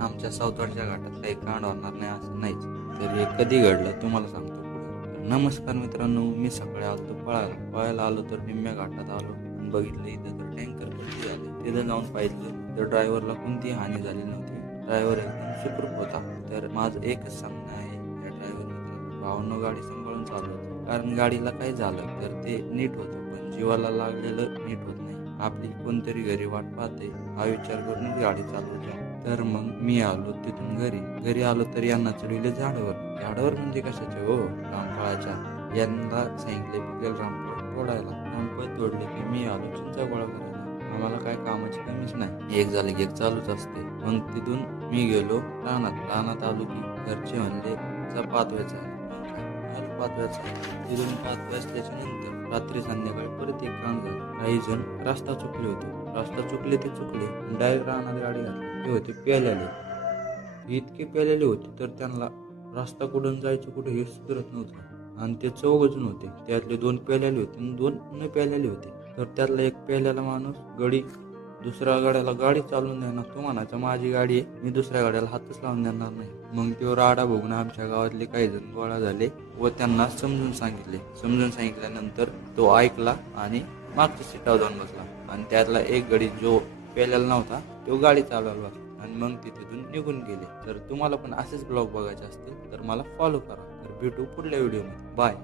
आमच्या सावताडच्या घाटात काही कांड होणार नाही असं नाहीच, तर हे कधी घडलं तुम्हाला सांगतो पुढे. नमस्कार मित्रांनो, मी सकाळी आलो पळायला आलो तर निम्म्या घाटात आलो आणि बघितलं इथं तर टँकर भरती झाले. तिथं जाऊन पाहिलं तर ड्रायव्हरला कोणतीही हानी झाली नव्हती. ड्रायव्हर एकदम सुखरूप होता. तर माझं एकच सांगणं आहे या ड्रायव्हर मित्रांनो, भावांनो गाडी सांभाळून चालवत, कारण गाडीला काही झालं तर ते नीट होतं, पण जीवाला लागलेलं नीट होत नाही. आपली कोणतरी घरी वाट पाहते हा विचार करून गाडी चालवतो. तर मग मी आलो तिथून घरी आलो तर यांना चढविले झाडावर म्हणजे कशाचे हो, रामफळाच्या. यांना सांगितले पिकलेलं रामफळ तोडायला. रामफळ तोडले की मी आलो चिंचा गोळा करायला. आम्हाला काय कामाची कमीच नाही, एक झाले की एक चालूच असते. मग तिथून मी गेलो रानात आलो की घरचे म्हणले जा पाचव्याचा आहे. तिथून पाच वाजल्याच्या नंतर रात्री संध्याकाळी परत एक काम झालं. काही जण रस्ता चुकले ते चुकले डायरेक्ट रानात गाडी घातली. ते होते प्यायलेले, इतके प्यायलेले होते तर त्यांना रस्ता कुठून जायचं कुठे हेच करत नव्हतं. आणि ते 4 जण होते, त्यातले 2 प्यायलेले होते आणि 2 न प्यायलेले होते. तर त्यातला एक प्यायलेला माणूस दुसऱ्या गाड्याला गाडी चालवून देणार. तो म्हणायचा माझी गाडी आहे, मी दुसऱ्या गाड्याला हातच लावून देणार नाही. मग तो राडा बघून आमच्या गावातले काही जण गोळा झाले व त्यांना समजून सांगितल्यानंतर तो ऐकला आणि मागच्या सीटावर जाऊन बसला. आणि त्यातला एक गडी जो प्यायलेला नव्हता तो गाडी चालवायला बसला आणि मग ते तिथून निघून गेले. तर तुम्हाला पण असेच ब्लॉग बघायचे असतील तर मला फॉलो करा. तर भेटू पुढल्या व्हिडिओमध्ये. बाय.